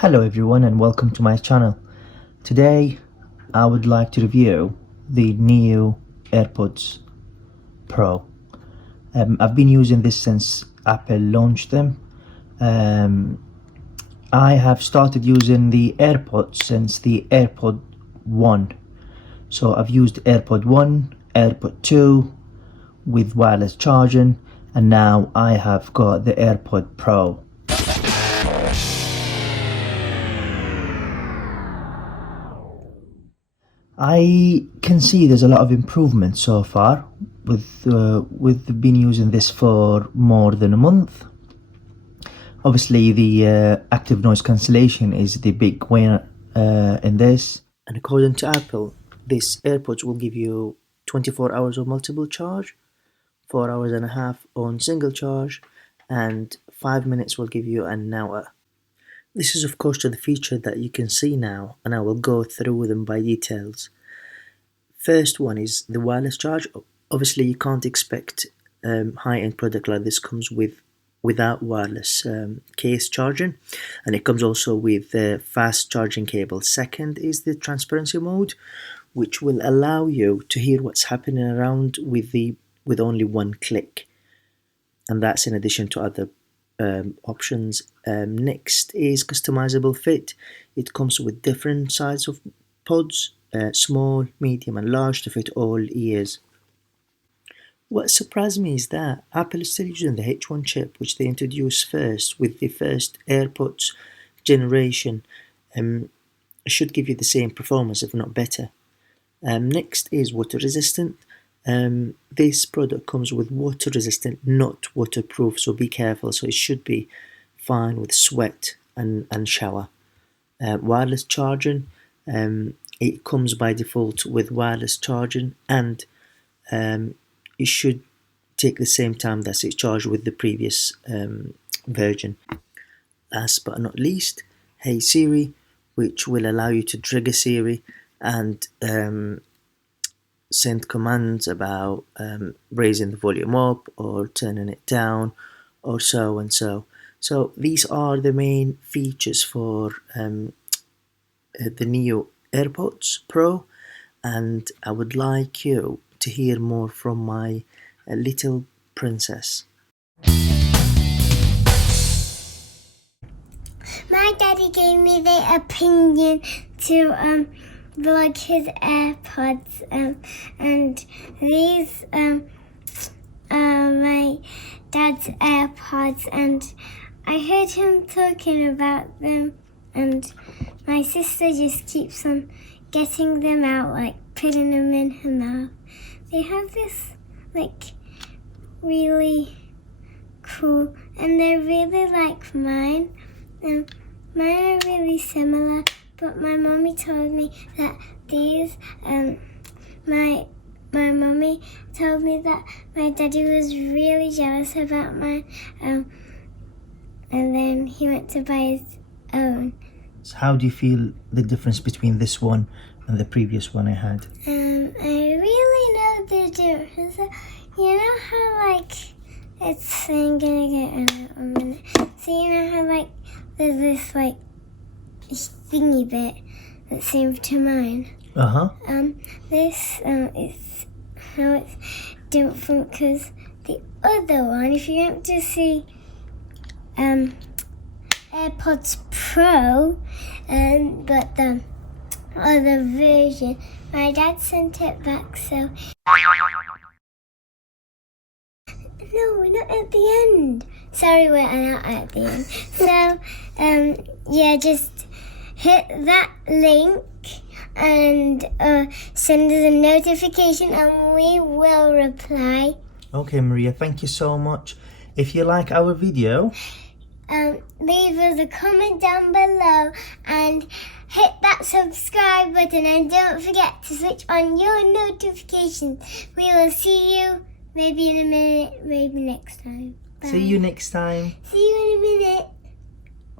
Hello everyone and welcome to my channel. Today I would like to review the new AirPods Pro. I've been using this since Apple launched them. I have started using the AirPods since the AirPod 1. So I've used AirPod 1, AirPod 2 with wireless charging, and now I have got the AirPod Pro. I can see there's a lot of improvement so far with been using this for more than a month. Obviously the active noise cancellation is the big winner in this, and according to Apple, this AirPods will give you 24 hours of multiple charge, 4 hours and a half on single charge, and 5 minutes will give you an hour. This is of course to the feature that you can see now, and I will go through them by details. First one is the wireless charge. Obviously you can't expect high-end product like this comes without wireless case charging, and it comes also with fast charging cable. Second is the transparency mode, which will allow you to hear what's happening around with only one click, and that's in addition to other options. Next is customizable fit. It comes with different sizes of pods, small, medium and large, to fit all ears. What surprised me is that Apple is still using the H1 chip, which they introduced first with the first AirPods generation. Should give you the same performance, if not better. Next is water resistant. This product comes with water resistant, not waterproof, so be careful. So it should be fine with sweat and shower. Wireless charging, it comes by default with wireless charging, and it should take the same time that it's charged with the previous version. Last but not least, Hey Siri, which will allow you to trigger Siri and send commands about raising the volume up or turning it down, or so and so. So these are the main features for the new AirPods Pro, and I would like you to hear more from my little princess. My daddy gave me the opinion to vlog his AirPods, and these are my dad's AirPods, and I heard him talking about them, and my sister just keeps on getting them out, like putting them in her mouth. They have this like really cool, and they're really like mine. Mine are really similar, but my mommy told me that these, my mommy told me that my daddy was really jealous about mine, and then he went to buy his own. So how do you feel the difference between this one and the previous one I had? I really know the difference. You know how like I'm gonna get in a minute. So you know how like there's this like thingy bit that's same to mine. This is how it's different, because the other one, if you want to see AirPods Pro, but the other version, my dad sent it back, so no, we're not at the end. Sorry, we're not at the end. So yeah, just hit that link and send us a notification and we will reply. Okay Maria, thank you so much. If you like our video, leave us a comment down below and hit that subscribe button, and don't forget to switch on your notifications. We will see you maybe in a minute, maybe next time. Bye. See you next time. See you in a minute.